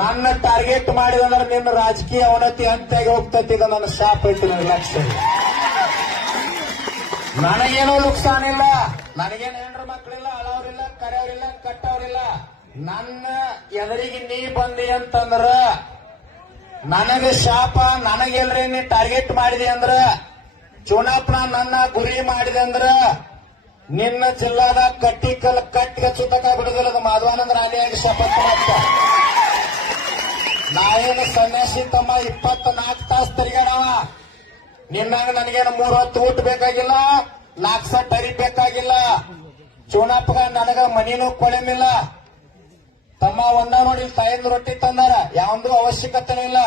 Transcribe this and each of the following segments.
ನನ್ನ ಟಾರ್ಗೆಟ್ ಮಾಡಿದಂದ್ರೆ ನಿನ್ನ ರಾಜಕೀಯ ಅವನತಿ ಅಂತ್ಯಾಗಿ ಹೋಗ್ತೈತಿ. ಈಗ ನನ್ನ ಶಾಪ್ ಐತಿ, ನನ್ನ ಲಕ್ಷ್ಯ. ನನಗೇನೋ ನುಕ್ಸಾನ ಇಲ್ಲ, ನನಗೇನು ಹೆಂಡ್ರ ಮಕ್ಕಳಿಲ್ಲ, ಅಳವ್ರಿಲ್ಲ, ಕರೆಯವ್ರಿಲ್ಲ, ಕಟ್ಟವ್ರಿಲ್ಲ. ನನ್ನ ಎದುರಿಗೆ ನೀ ಬಂದಿ ಅಂತಂದ್ರ ನನಗ ಶಾಪ. ನನಗೆಲ್ರಿ ನೀ ಟಾರ್ಗೆಟ್ ಮಾಡಿದೆ ಅಂದ್ರ, ಚುನಾಪನ ನನ್ನ ಗುರಿ ಮಾಡಿದೆ ಅಂದ್ರ ನಿನ್ನ ಜಿಲ್ಲಾದ ಕಟ್ಟಿಗೆ ಸುತ್ತಕ ಬಿಡುದಿಲ್ಲ. ಮಾಧವಾನಂದ ರಾಣಿಯಾಗಿ ಶಪಥ ಮಾಡ್ತ. ನಾವೇನು ಸನ್ಯಾಸಿ ತಮ್ಮ 24 ತಾಸು ತಿರುಗಾಡವ. ನಿನ್ನಂಗ ನನಗೇನು 3 ಹೊತ್ತು ಊಟ ಬೇಕಾಗಿಲ್ಲ, 4 ಸೆಟ್ ಅರಿ ಬೇಕಾಗಿಲ್ಲ. ಚುನಾಪಗ ನನಗ ಮನಿನೂ ಕೊಳೆಮಿಲ್ಲ. ತಮ್ಮ ಒಂದ ನೋಡಿ ತಾಯಿಂದ ರೊಟ್ಟಿ ತಂದಾರ, ಯಾವಂದು ಅವಶ್ಯಕತೆನೂ ಇಲ್ಲ.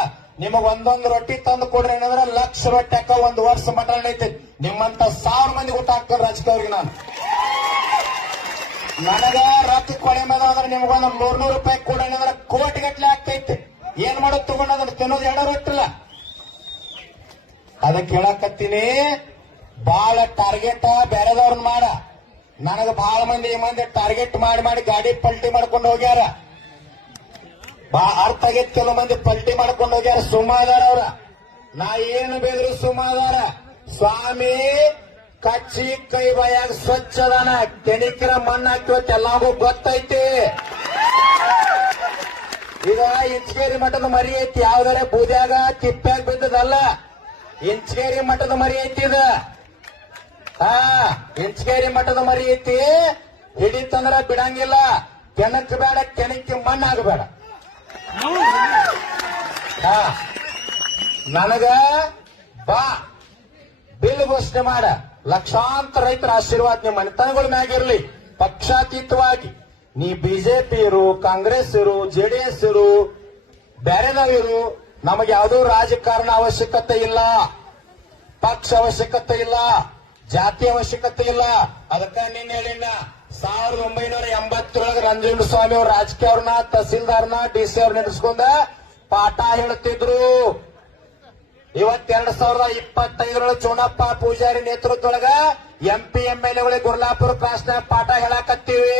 ನಿಮಗ್ ಒಂದೊಂದು ರೊಟ್ಟಿ ತಂದು ಕೊಡ್ರಿ ಏನಂದ್ರೆ 1,00,000 ರೊಟ್ಟಿ ಹಾಕ 1 ವರ್ಷ ಮಟ ನಡೀತೈತಿ. ನಿಮ್ಮಂತ 1000 ಮಂದಿ ಊಟ ಹಾಕ್ತಾರೆ ರಾಜಕೀಯವ್ರಿಗೆ. ನಾನು ನನಗ ರೊಕ್ಕ ಕೊಳೆ ಮೇಲೆ ಅಂದ್ರೆ ನಿಮ್ಗೊಂದು 100 ರೂಪಾಯಿ ಕೊಡೋಣ ಅಂದ್ರೆ ಕೋಟಿಗಟ್ಲೆ ಆಗ್ತೈತಿ. ಏನ್ ಮಾಡೋದು ತಗೊಂಡದ್ರ ತಿನ್ನೋದು 2 ರೊಟ್ಟಿಲ್ಲ. ಅದಕ್ಕೆ ಹೇಳಕತ್ತೀನಿ, ಬಾಳ ಟಾರ್ಗೆಟ್ ಬೇರೆದವ್ರನ್ನ ಮಾಡ. ನನಗ ಬಹಳ ಮಂದಿ ಟಾರ್ಗೆಟ್ ಮಾಡಿ ಗಾಡಿ ಪಲ್ಟಿ ಮಾಡ್ಕೊಂಡು ಹೋಗ್ಯಾರ. ಅರ್ಥ ಆಗೈತಿ. ಕೆಲವು ಮಂದಿ ಪಲ್ಟಿ ಮಾಡ್ಕೊಂಡು ಹೋಗ್ಯಾರ, ಸುಮಾದಾರ ಅವ್ರ. ನಾ ಏನು ಬೇದ್ರು ಸುಮಾದಾರ. ಸ್ವಾಮಿ ಕಚ್ಚಿ ಕೈ ಬಾಯಾಗ ಸ್ವಚ್ಛದಾನ, ಕೆಣಿಕಿರ ಮಣ್ಣು ಹಾಕಿವತ್ತು ಎಲ್ಲಾಗೂ ಗೊತ್ತೈತಿ. ಈಗ ಇಂಚಗೇರಿ ಮಠದ ಮರಿ ಐತಿ, ಯಾವ್ದಾರ ಬೂದ್ಯಾಗ ತಿಪ್ಪ್ಯಾಗ ಬಿದ್ದದಲ್ಲ. ಇಂಚಗೇರಿ ಮಠದ ಮರಿ ಐತಿ ಇದ. ಇಂಚಗೇರಿ ಮಠದ ಮರಿ ಐತಿ. ಹಿಡಿತಂದ್ರ ಬಿಡಂಗಿಲ್ಲ. ಕೆಣಕ್ ಬೇಡ, ಕೆಣಕಿ ಮಣ್ಣಾಗಬೇಡ. ನನಗ ಬಾ ಬಿಲ್ ಘೋಷಣೆ ಮಾಡ. ಲಕ್ಷಾಂತರ ರೈತರ ಆಶೀರ್ವಾದ ನಿಮ್ಮ ಮನೆತನಗಳ ಮ್ಯಾಗಿರ್ಲಿ. ಪಕ್ಷಾತೀತವಾಗಿ ನೀ ಬಿಜೆಪಿ ಇರು, ಕಾಂಗ್ರೆಸ್ ಇರು, ಜೆಡಿಎಸ್ ಇರು, ಬೇರೆದವಿರು, ನಮಗೆ ಯಾವುದೂ ರಾಜಕಾರಣ ಅವಶ್ಯಕತೆ ಇಲ್ಲ, ಪಕ್ಷ ಅವಶ್ಯಕತೆ ಇಲ್ಲ, ಜಾತಿ ಅವಶ್ಯಕತೆ ಇಲ್ಲ. ಅದಕ್ಕ ನೀನ್ ಹೇಳಿನ 1987 ನಂಜುಂಡಸ್ವಾಮಿ ಅವ್ರ ರಾಜಕೀಯ ಅವ್ರನ್ನ, ತಹಸೀಲ್ದಾರ್ನ, ಡಿಸಿ ಅವ್ರ ನೆನೆಸ್ಕೊಂಡ ಪಾಠ ಹೇಳ್ತಿದ್ರು. ಇವತ್ 2025 ಚೋಣಪ್ಪ ಪೂಜಾರಿ ನೇತೃತ್ವದೊಳಗ MP MLA ಗುರ್ಲಾಪುರ ಕ್ರಾಸ್ನಾಗ ಪಾಠ ಹೇಳಾಕತ್ತೀವಿ.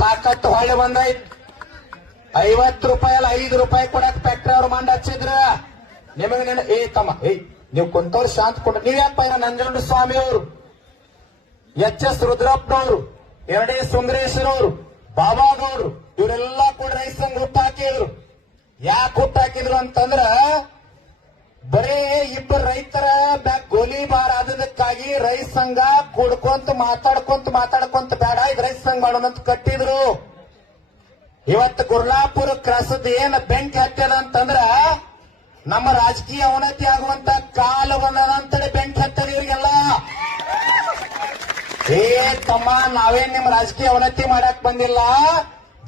ತಾಕತ್ತು ಹೊಳ್ಳಿ ಬಂದೈತ್. 50 ರೂಪಾಯಿ ಅಲ್ಲ 5 ರೂಪಾಯಿ ಕೊಡಕ್ ಫ್ಯಾಕ್ಟ್ರಿ ಅವ್ರು ಮಂಡ್ ಹಚ್ಚಿದ್ರ. ನಿಮಗೆ ತಮ್ಮ ನೀವು ಕುಂತವ್ರು ಶಾಂತ ಕೊಟ್ಟ. ನೀವ್ಯಾಕ ನಂಜುಂಡ ಸ್ವಾಮಿ ಅವರು, HS ರುದ್ರಪ್ಪನವರು, ಎರಡೇ ಸುಂದರೇಶ್ವರವರು, ಬಾಬಾಗೌಡ್ರು, ಇವರೆಲ್ಲ ಕೂಡ ರೈತ ಸಂಘ ಹುಟ್ಟು ಹಾಕಿದ್ರು. ಯಾಕೆ ಹುಟ್ಟು ಹಾಕಿದ್ರು ಅಂತಂದ್ರ ಬರೀ ಇಬ್ಬರು ರೈತರ ಗೋಲಿಬಾರ್ ಆದದಕ್ಕಾಗಿ ರೈತ ಸಂಘ ಕೂಡ್ಕೊಂತ ಮಾತಾಡ್ಕೊಂತ ಬೇಡ, ಇದು ರೈತ ಸಂಘ ಮಾಡೋದಂತ ಕಟ್ಟಿದ್ರು. ಇವತ್ತು ಗುರ್ಲಾಪುರ ಕ್ರಾಸದ ಏನ್ ಬೆಂಕಿ ಹತ್ಯದ ಅಂತಂದ್ರ ನಮ್ಮ ರಾಜಕೀಯ ಅವನತಿ ಆಗುವಂತ ಕಾಲ ಬಂದದಂತೇಳಿ ಬೆಂಕಿ ಹತ್ತದ ಇವ್ರಿಗೆಲ್ಲ. ತಮ್ಮ, ನಾವೇನ್ ನಿಮ್ ರಾಜಕೀಯ ಅವನತಿ ಮಾಡಕ್ ಬಂದಿಲ್ಲ,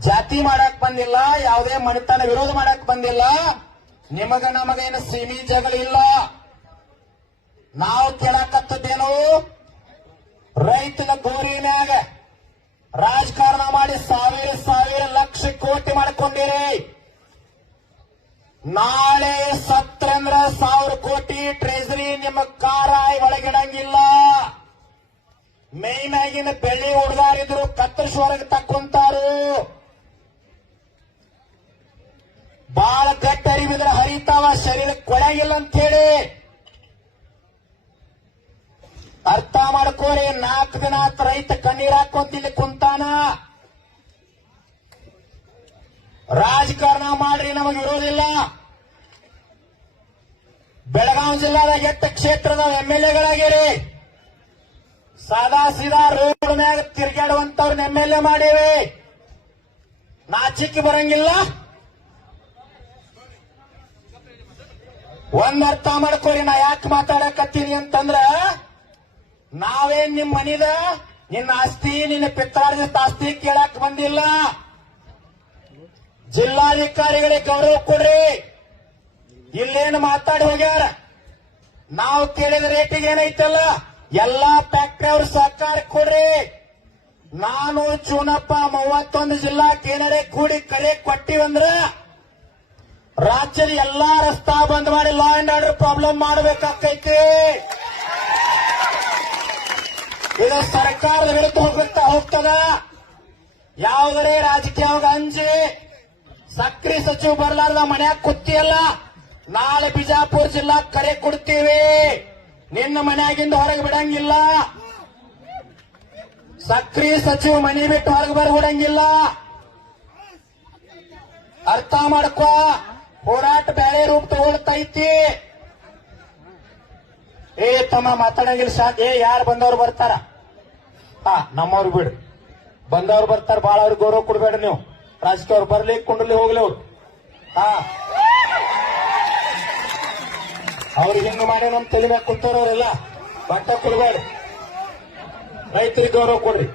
ಜಾತಿ ಮಾಡಕ್ ಬಂದಿಲ್ಲ, ಯಾವುದೇ ಮನೆತನ ವಿರೋಧ ಮಾಡಕ್ ಬಂದಿಲ್ಲ. ನಿಮಗ ನಮಗೇನು ಸೀಮಿ ಜಗಳಿಲ್ಲ. ನಾವು ಕೇಳಕತ್ತದೇನು, ರೈತನ ಗೋರಿನ್ಯಾಗ ರಾಜಕಾರಣ ಮಾಡಿ ಸಾವಿರ ಲಕ್ಷ ಕೋಟಿ ಮಾಡ್ಕೊಂಡಿರಿ. ನಾಳೆ ಸತ್ರಂದ್ರ 1000 ಕೋಟಿ ಟ್ರೆಜರಿ ನಿಮ್ಮ ಕಾರಾಯಿ ಒಳಗಿಡಂಗಿಲ್ಲ. ಮೈ ಮ್ಯಾಗಿನ ಬೆಳ್ಳಿ ಹುಡುಗಾರಿದ್ರು ಕತ್ತರಿಸುವರೆಗೆ ತಕ್ಕೊಂತಾರು. ಬಾಳ ಗಟ್ಟಿ ಅರಿವಿದ್ರೆ ಹರಿತಾವ, ಶರೀರಕ್ಕೆ ಕೊಳೆಗಿಲ್ಲ ಅಂತ ಹೇಳಿ ಅರ್ಥ ಮಾಡ್ಕೋರಿ. 4 ದಿನ ರೈತ ಕಣ್ಣೀರ್ ಹಾಕೊಂತ ಇಲ್ಲಿ ಕುಂತಾನ. ರಾಜಕಾರಣ ಮಾಡ್ರಿ, ನಮಗೆ ವಿರೋಧಿಲ್ಲ. ಬೆಳಗಾವಿ ಜಿಲ್ಲಾದಾಗ 8 ಕ್ಷೇತ್ರದ MLAಗಳಾಗಿರಿ. ಸಾದಾ ಸೀದಾ ರೋಡ್ ಮ್ಯಾಗ ತಿರ್ಗಾಡುವಂತವ್ರನ್ನ MLA ಮಾಡೇವಿ. ನಾಚಿಕೆ ಬರಂಗಿಲ್ಲ. ಒಂದ್ ಅರ್ಥ ಮಾಡ್ಕೋರಿ, ನಾ ಯಾಕೆ ಮಾತಾಡಕತ್ತೀನಿ ಅಂತಂದ್ರ, ನಾವೇನ್ ನಿಮ್ ಮನಿದ ನಿನ್ನ ಆಸ್ತಿ, ನಿನ್ನ ಪಿತ್ರಾರ್ಜಿತ ಆಸ್ತಿ ಕೇಳಕ್ ಬಂದಿಲ್ಲ. ಜಿಲ್ಲಾಧಿಕಾರಿಗಳಿಗೆ ಗೌರವ ಕೊಡ್ರಿ. ಇಲ್ಲೇನು ಮಾತಾಡಿ ಹೋಗ್ಯಾರ. ನಾವು ಕೇಳಿದ ರೇಟಿಗೆ ಏನೈತಲ್ಲ ಎಲ್ಲಾ ಫ್ಯಾಕ್ಟ್ರಿ ಅವ್ರ ಸಹಕಾರ ಕೊಡ್ರಿ. ನಾನು ಚೂನಪ್ಪ 31 ಜಿಲ್ಲಾಕ್ಕೆ ಏನಾರೇ ಕೂಡಿ ಕರೆ ಕೊಟ್ಟಿವಂದ್ರ ರಾಜ್ಯದ ಎಲ್ಲಾ ರಸ್ತಾ ಬಂದ್ ಮಾಡಿ ಲಾ ಅಂಡ್ ಆರ್ಡರ್ ಪ್ರಾಬ್ಲಮ್ ಮಾಡಬೇಕಾಗೈತಿ. ಇದು ಸರ್ಕಾರದ ವಿರುದ್ಧ ಹೋಗ್ತದ. ಯಾವುದರೇ ರಾಜಕೀಯವಾಗ ಅಂಜಿ ಸಕ್ರಿ ಸಚಿವ ಬರ್ಲಾರ್ದ ಮನ್ಯಾಗ ಕುತ್ತಿಯಲ್ಲ, ನಾಳೆ ಬಿಜಾಪುರ ಜಿಲ್ಲಾ ಕರೆ ಕೊಡ್ತೀವಿ, ನಿನ್ನ ಮನ್ಯಾಗಿಂದ ಹೊರಗೆ ಬಿಡಂಗಿಲ್ಲ. ಸಕ್ರಿ ಸಚಿವ ಮನಿ ಬಿಟ್ಟು ಹೊರಗೆ ಬರಬಿಡಂಗಿಲ್ಲ. ಅರ್ಥ ಮಾಡ್ಕೋ, ಹೋರಾಟ ಬೇರೆ ರೂಪ ತಗೊಳ್ತೈತಿ. ತಮ್ಮ ಮಾತಾಡಂಗಿಲ್ಲ, ಶಾಂತಿ. ಯಾರು ಬಂದವ್ರು ಬರ್ತಾರ? ನಮ್ಮವ್ರು ಬಿಡು, ಬಂದವ್ರು ಬರ್ತಾರ, ಬಾಳ ಅವ್ರಿಗೆ ಗೌರವ ಕೊಡ್ಬೇಡ ನೀವು. ರಾಜಕೀಯ ಅವ್ರು ಬರ್ಲಿ, ಕುಂಡಲಿ ಹೋಗ್ಲಿ ಅವ್ರು. ಅವ್ರಿಗೆ ಹೆಂಗ ಮಾಡಿ ನಮ್ ತಲೆ ಮ್ಯಾಗ ಕುಂತವ್ರವ್ರೆಲ್ಲ ಬಟ್ಟ ಕೊಡ್ಬೇಡ. ರೈತರಿಗೆ ಗೌರವ ಕೊಡ್ರಿ.